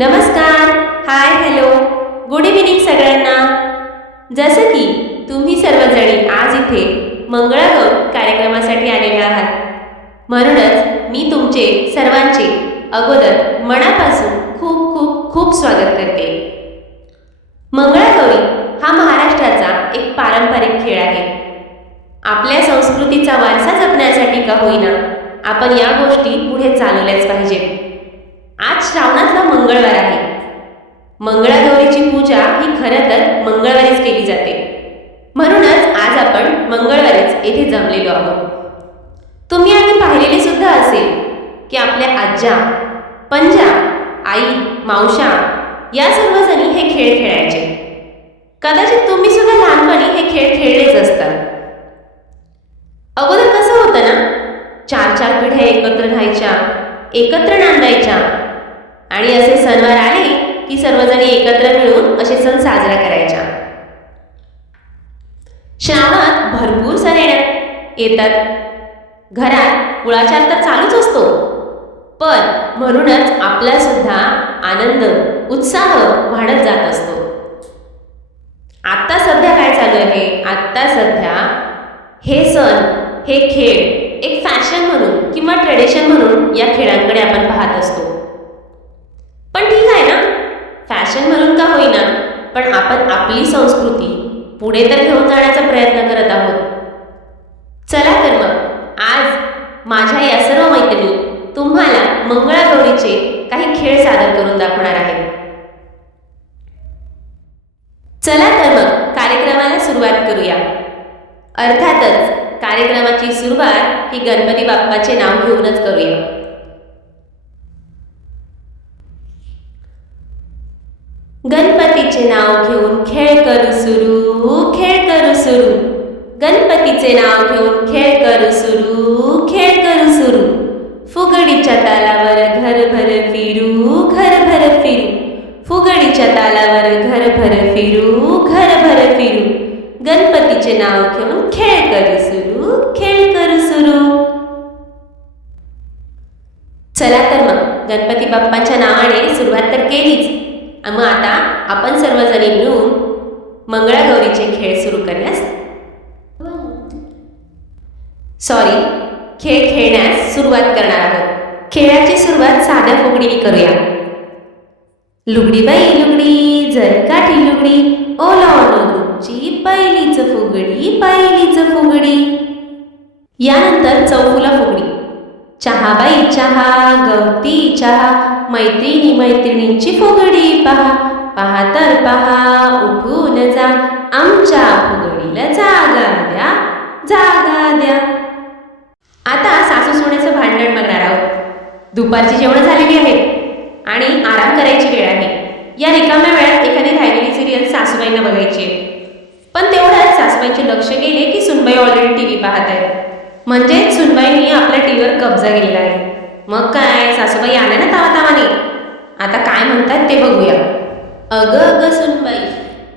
नमस्कार. Hi hello. Good evening सगळ्यांना. जसं की तुम्ही सर्वजणी आज इथे मंगळागौर कार्यक्रमासाठी आलेले आहात, म्हणूनच मी तुमचे सर्वांचे अगोदर मनापासून खूप खूप खूप स्वागत करते. मंगळागौरी हा महाराष्ट्राचा एक पारंपरिक खेळ आहे. आपल्या संस्कृतीचा वारसा जपण्यासाठी का होईना आपण या गोष्टी पुढे चालवल्याच पाहिजेत. आज श्रावणातला मंगळवार आहे. मंगळागौरीची पूजा ही खरं तर मंगळवारीच केली जाते, म्हणूनच आज आपण मंगळवारीच येथे जमलेलो आहोत. तुम्ही आधी पाहिलेले सुद्धा असेल की आपल्या आज्या, पंजा, आई, मावशा या सर्वजणी हे खेळ खेळायचे. कदाचित तुम्ही सुद्धा लहानपणी हे खेळ खेळलेच असतात. अगोदर कसं होतं ना, 4-4 पिढ्या एकत्र राहायच्या, एकत्र नांदायच्या आणि असे सणवार आले की सर्वजणी एकत्र मिळून असे सण साजरा करायच्या. श्रावणात भरपूर सण येतात. घरात कुळाचार तर चालूच असतो, पण म्हणूनच आपला सुद्धा आनंद, उत्साह वाढत जात असतो. आता सध्या काय चालू आहे? आता सध्या हे सण, हे खेळ एक फॅशन म्हणून किंवा ट्रेडिशन म्हणून या खेळांकडे आपण पाहत असतो. पण ठीक आहे ना, फॅशन म्हणून का होईना, पण आपण आपली संस्कृती पुढे तर घेऊन जाण्याचा प्रयत्न करत आहोत. चला तर मग आज माझ्या या सर्व मैत्रिणी तुम्हाला मंगळागौरीचे काही खेळ सादर करून दाखवणार आहेत. चला तर मग कार्यक्रमाला सुरुवात करूया. अर्थातच कार्यक्रमाची सुरुवात ही गणपती बाप्पाचे नाव घेऊनच करूया. गणपतीचे नाव घेऊन खेळ करू सुरू, खेळ करू सुरू. गणपतीचे नाव घेऊन खेळ करू सुरू, खेळ करू सुरू. फुगडीच्या तालावर घरभर फिरू, घरभर फिरू. फुगडीच्या तालावर घरभर फिरू, घरभर फिरू. गणपतीचे नाव घेऊन खेळ करू सुरू, खेळ करू सुरू. चला तर मग गणपती बाप्पांच्या नावाने सुरुवात तर केलीच, मग आता आपण सर्वजणी मिळून मंगळागौरीचे खेळ सुरू करण्यास खेळ खेळण्यास सुरुवात करणार आहोत. खेळाची सुरुवात साध्या फुगडीने करूया. लुगडी बाई लुगडी, जर काठी लुगडी, ओलाची पहिलीच फुगडी, पहिलीच फुगडी. यानंतर चौफुला फुगडी. चहा बाई चहा, गवती चहा, मैत्रिणी मैत्रिणींची फुगडी पहा. पहा तर पहा, उठून जा, आमच्या फुगडीला जागा द्या, जागा द्या. आता सासू सुनेचं भांडण बघणार आहोत. दुपारची जेवणं झालेली आहेत आणि आराम करायची वेळ आहे. या रिकाम्या वेळात एखादी राहिलेली सिरियल सासूबाईंना बघायची आहे. पण तेवढ्यात सासूबाईंचे लक्ष गेले की सुनबाई ऑलरेडी टी व्ही पाहत आहेत. म्हणजेच सुनबाईंनी आपल्या टीव्हीवर कब्जा केलेला आहे. मग काय, सासूबाई आल्या ना तावातावाने. आता काय म्हणतात ते बघूया. अगं अगं सुनबाई.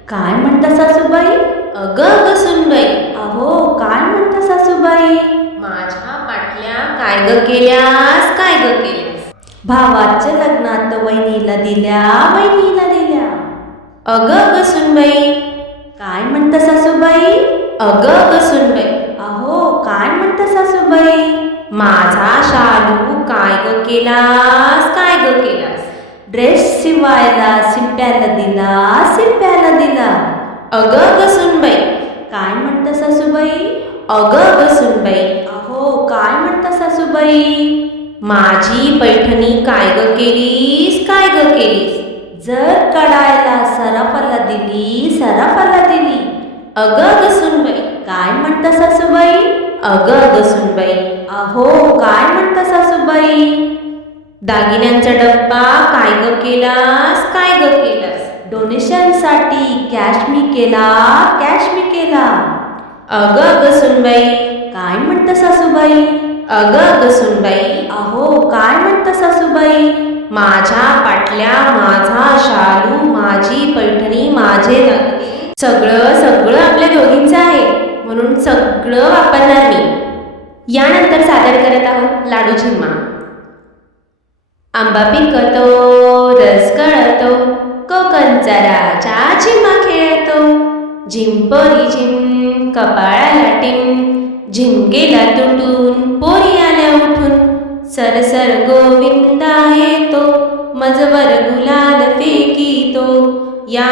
काय म्हणता सासूबाई? अगं अगं सुनबाई. अहो काय म्हणता सासूबाई? माझ्या पाटल्या काय ग केल्यास, काय ग केल्यास. भावाच्या लग्नात वहिनीला दिल्या, वहिनीला दिल्या. अगं अगं सुनबाई. काय म्हणता सासूबाई? अगं अगं सुनबाई. अहो काय म्हणता सासूबाई? माझा शालू काय ग केलास, काय ग केलास. ड्रेस शिवायला शिंप्याला दिला, शिंप्याला दिला. अगं अगं सुनबाई. काय म्हणता सासूबाई? अगं अगं सुनबाई. अहो काय म्हणता सासूबाई? माझी पैठणी काय ग केलीस, काय ग केलीस. जर कडायला सराफाला दिली, सराफाला दिली. अगं अगं सुनबाई. काय म्हणता सासूबाई? अगं अगं सुनबाई. अहो काय म्हणता सासूबाई? दागिन्यांचा डब्बा काय ग केलास, काय ग केलास. डोनेशनसाठी कॅश मी केला, कॅश मी केला. अगं अगं सुनबाई. काय म्हणता सासूबाई? अगं अगं सुनबाई. अहो काय म्हणता सासूबाई? माझ्या पाटल्या, माझा शालू, माझी पैठणी, माझे दागिने, सगळं सगळं आपल्या दोघींचं आहे, म्हणून सगळं वापरणार मी. यानंतर सादर करत आहोत लाडू झिम्मा. आंबा पिकतो, रस कळतो, कोकणचा राजा झिम्मा खेळतो. झिम्पोरी झिम कपाळाला टिम, झिम गेला तुटून पोरी आल्या उठून. सरसर गोविंदा येतो, मजवर गुलाल फेकीतो. या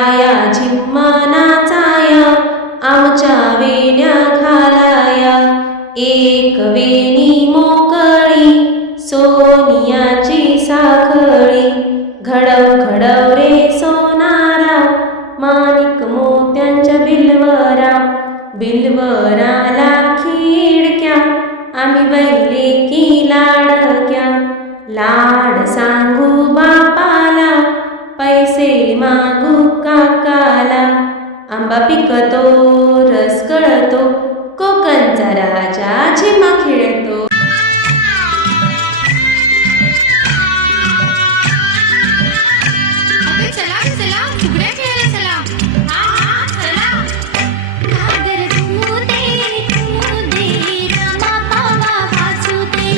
झिम्मा नाचाया, आमच्या वेण्या घालाया. एक वेणी मोकळी, सोनियाची साखळी. घडव घडव रे सोनारा, माणिक मोत्यांच्या बिलवरा. बिलवराला खिडक्या, आम्ही बैले की लाडक्या. लाड सांगू बापाला, पैसे मागू काकाला. आंबा पिकतो, रस गळतो, कोकणचा राजा झिम्मा खेळतो. चला चला फुगड्या खेळायला चला. हा हा चला. घागर घुमू दे रामा बाबा वाजू दे.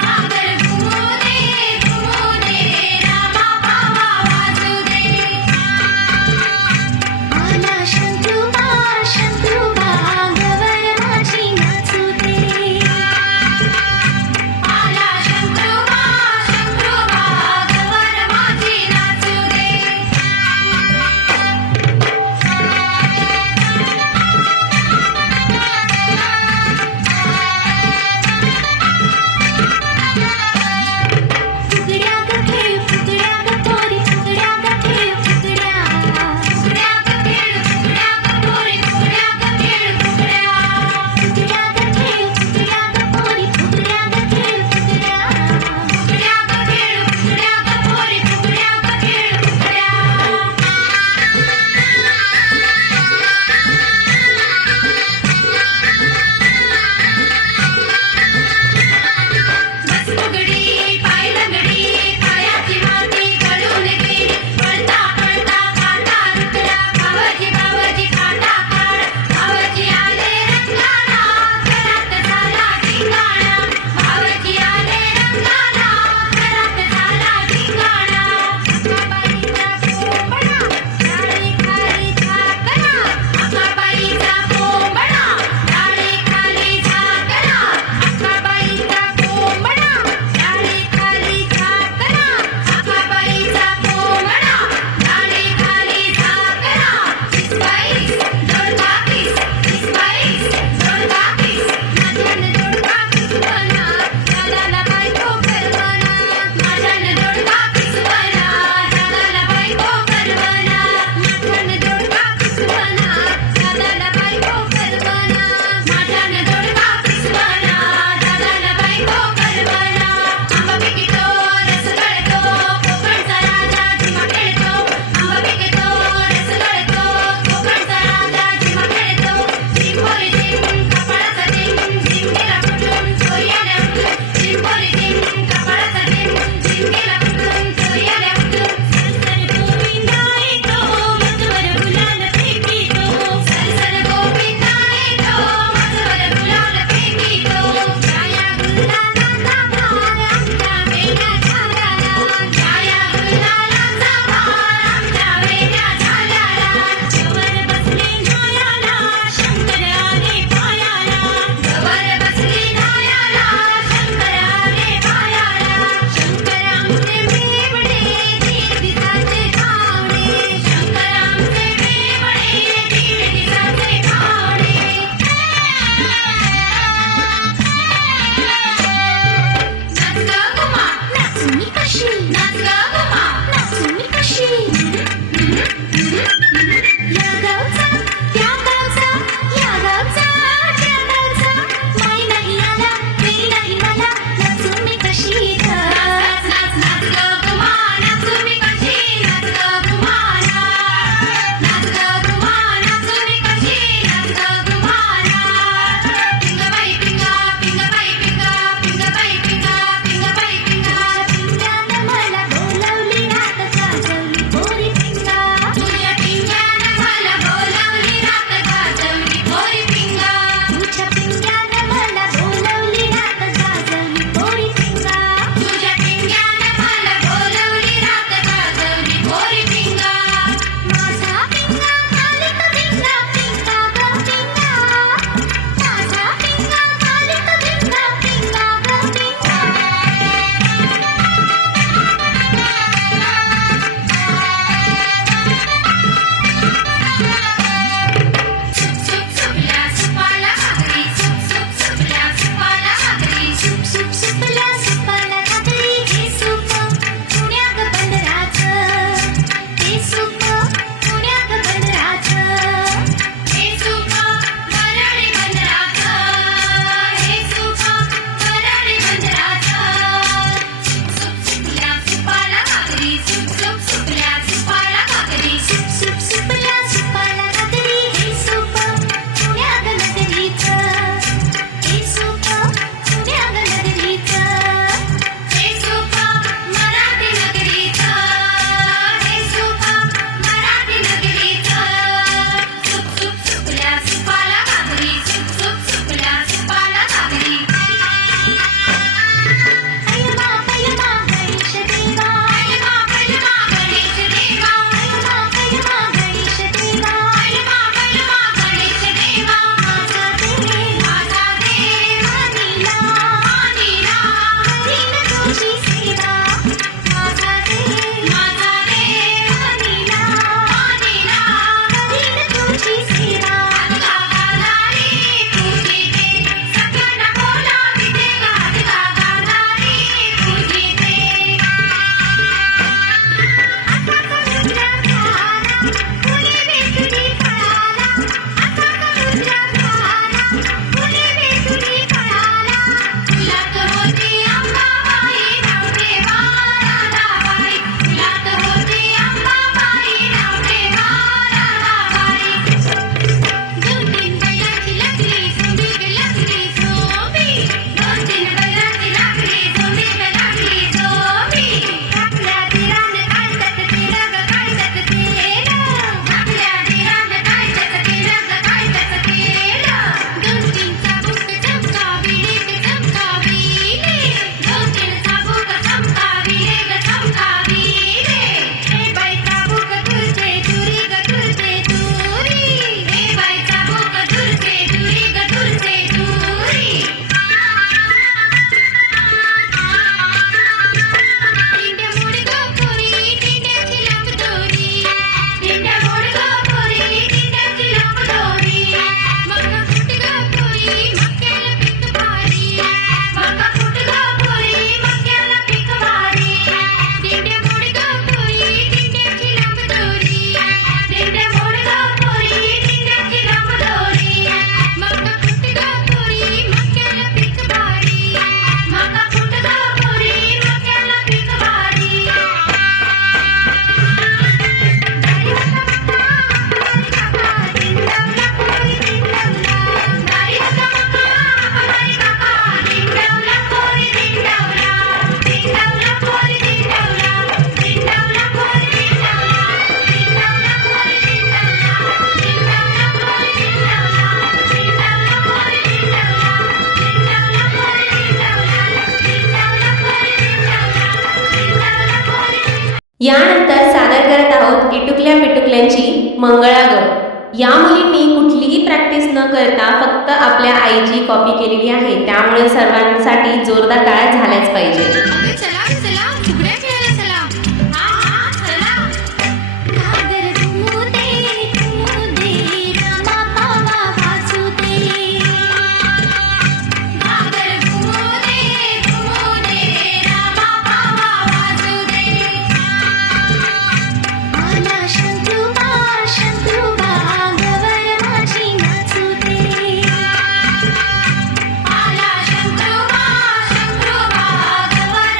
घागर घुमू दे रामा बाबा वाजू दे. आला शंकरूबा गवर माझी नाचू दे. आला शंकरूबा गवर माझी नाचू दे. फुगड्या ग खेळ फुगड्या ग पोरी, फुगड्या ग खेळ फुगड्या. फुगड्या ग खेळ फुगड्या ग पोरी, फुगड्या ग खेळ फुगड्या. फुगड्या ग खेळ फुगड्या ग पोरी, फुगड्या ग खेळ फुगड्या. फुगड्या ग खेळ फुगड्या ग पोरी, फुगड्या ग खेळ फुगड्या. बस फुगडी पाय लंगडी, पायाची माती कळून गेली. पळता पळता काटा रुतला, भावजी भावजी काटा काढ. भावजी आले रंगाला, घरात झाला धिंगाणा. भावजी आले रंगाला, घरात झाला धिंगाणा. अक्काबाईचा कोंबडा, डाळी खाली झाकला. अक्काबाईचा कोंबडा, डाळी खाली झाकला. अक्काबाईचा कोंबडा, डाळी खाली झाकला. अक्काबाईचा कोंबडा, डाळी खाली झाकला. इस्बाईस दोडका किस, इस्बाईस दोडका किस. माझ्यानं दोडका किसवना, दादाला बायको करवना. माझ्यानं दोडका किसवना, दादाला बायको करवना. माझ्यानं दोडका किसवना, दादाला बायको करवना. माझ्यानं दोडका किसवना, दादाला बायको करवना. आंबा पिकितो, रस गळतो, कोकणचा राजा झिम्मा खेळतो. आंबा पिकितो, रस गळतो, कोकणचा राजा झिम्मा खेळतो. झिम्पोरी झिम कपाळाचा झिम, झिम गेला फुटून चोरी आल्या उठून. झिम्पोरी झिम कपाळाचा झिम, झिम गेला फुटून चोरी आल्या उठून. सरसर गोविंदा येतो, मजवर गुलाल फेकीतो. सरसर गोविंदा येतो, मजवर गुलाल फेकीतो. जाया गुलालाचा भार आमच्या वेण्या झाल्याला. जाया गुलालाचा भार आमच्या वेण्या झाल्याला. गवर बसली नायाला, शंकर आले पायाला. गवर बसली नायाला, शंकर आले पायाला. शंकर आमचे मेवणे, दीड दिसाचे पावणे. शंकर आमचे मेवणे, दीड दिसाचे पावणे. नाच ग घुमा, नाच मी कशी. नाच ग घुमा, नाच मी कशी. या गावचा, त्या गावचा, या गावचा, त्या गावचा. माई नाही आला, प्रेम नाही मला, नाचू मी कशी ग. नाच नाच नाच ग घुमा, नाचू मी कशी. नाच ग घुमा, नाच ग घुमा, नाचू मी कशी. नाच ग घुमा, पिंगबाई पिंगा, पिंगबाई पिंगा, पिंगबाई पिंगा, पिंगबाई पिंगा. पिंगानं मला बोलावली, आता गाजवली पोरी पिंगा. चमकावी रे हे बाईचा बुक तुरते तुरी ग तुरते तुरी हे बाईचा बुक तुरते तुरी ग तुरते तुरी दिंड्या मोड ग पोरी दिंड्याची लांब दोरी दिंड्या मोड ग पोरी दिंड्याची लांब दोरी मका फुट ग पोरी मक्याला पीक भारी मका फुट ग पोरी मक्याला पीक भारी दिंड्या मोड ग पोरी दिंड्याची लांब दोरी दिंड्या मोड ग पोरी दिंड्याची लांब दोरी मका फुट ग पोरी मक्याला पीक भारी मका फुट ग पोरी मक्याला पीक भारी यानंतर सादर करत आहोत इटुकल्या पिटुकल्यांची मंगळागौर. या मुलींनी कुठलीही प्रॅक्टिस न करता फक्त आपल्या आईची कॉपी केलेली आहे, त्यामुळे सर्वांसाठी जोरदार टाळ्या झाल्याच पाहिजे. अगं चला चला फुगड्या खेळायला चला हा चला घागर घुमू दे रामा पावा वाजू दे घागर घुमू दे रामा पावा वाजू दे आला शंकरूबा गवर माझी नाचू दे आला शंकरूबा गवर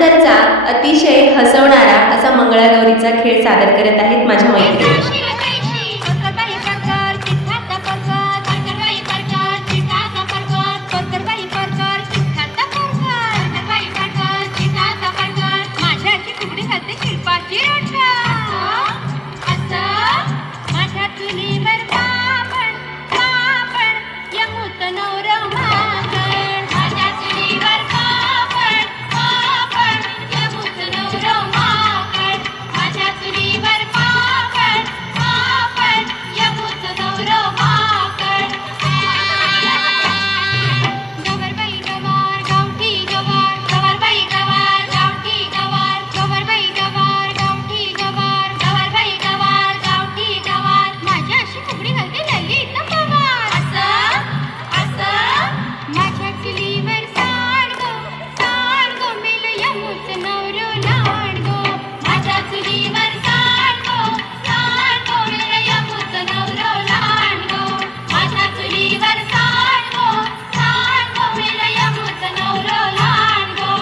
यानंतरचा अतिशय हसवणारा असा मंगळागौरीचा खेळ सादर करत आहेत माझ्या मैत्रिणी. कोकरबाई प्रकार चिठाचा प्रकार कोकरबाई प्रकार चिठाचा प्रकार कोकरबाई प्रकार चिठाचा प्रकार कोकरबाई प्रकार चिठाचा प्रकार माझ्याची कुकडी खाते शिल्पाची रोटा असं माझ्या चुलीवर पापड पापड यमुत नवरं माकड माझ्या चुलीवर पापड पापड यमुत नवरं माकड माझ्या चुलीवर पापड पापड यमुत नवरं माकड गवरबाई गवार गावठी गवार गवरबाई गवार गावठी गवार गवरबाई गवार गावठी गवार गवरबाई गवार गावठी गवार माझ्या अशी फुगडी घालते ललित पवार असं असं माझ्या चुलीवर सांडगो मेल यमुच नवरो लाडगो माझ्या चुलीवर सांडगो मेल यमुच नवरो लाडगो माझ्या चुलीवर सांडगो मेल यमुच नवरो लाडगो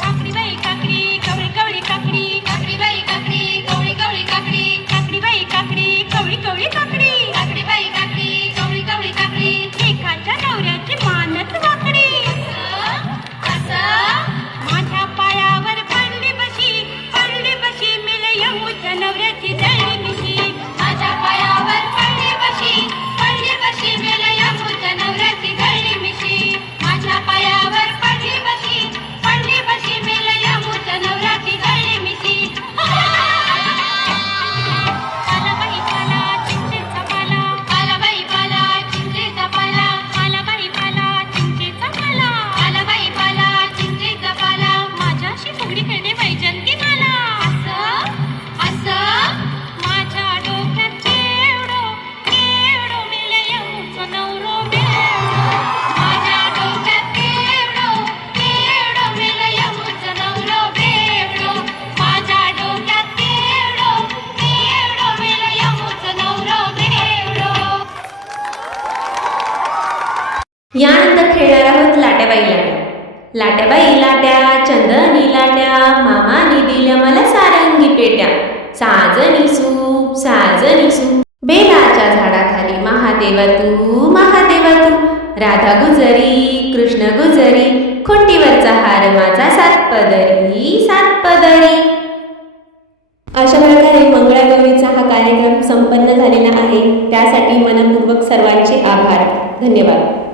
काकडी बाई काकडी कवळी कवळी काकडी काकडी बाई काकडी कवळी कवळी काकडी काकडी बाई काकडी कवळी कवळी काकडी काकडी बाई काकडी कवळी कवळी काकडी एखाच्या नवऱ्याची मानत वाकडी असं माझ्या पायावर पडली बशी मेल यमुच्या नवऱ्याची जळली मिशी माझ्या पायावर पडली बशी मेल यमुच्या नवऱ्याची जळली मिशी माझ्या पायावर पडली बशी मेल यमुच्या नवऱ्याची जळली मिशी पाला बाई पाला चिंचेचा पाला पाला बाई पाला चिंचेचा पाला पाला बाई पाला चिंचेचा पाला पाला बाई पाला चिंचेचा पाला माझ्याशी फुगडी खेळते वैजंती मला असं असं माझ्या डोक्यात केवढो मेल यमुचा नवरो बेवडो माझ्या डोक्यात केवढो मेल यमुचा नवरो बेवडो माझ्या डोक्यात केवढो मेल यमुचा नवरो बेवडो यानंतर खेळणार आहोत लाट्याबाई लाट्या. लाट्याबाई लाट्या चंदनी लाट्या मामानी दिल्या मला सारंगी पेट्या साजनी सूप बेलाच्या झाडाखाली महादेवा तू राधा गुजरी कृष्ण गुजरी खोटीवरचा हार माझा सातपदरी अशा प्रकारे मंगळागौरीचा हा कार्यक्रम संपन्न झालेला आहे. त्यासाठी मनपूर्वक सर्वांचे आभार. धन्यवाद.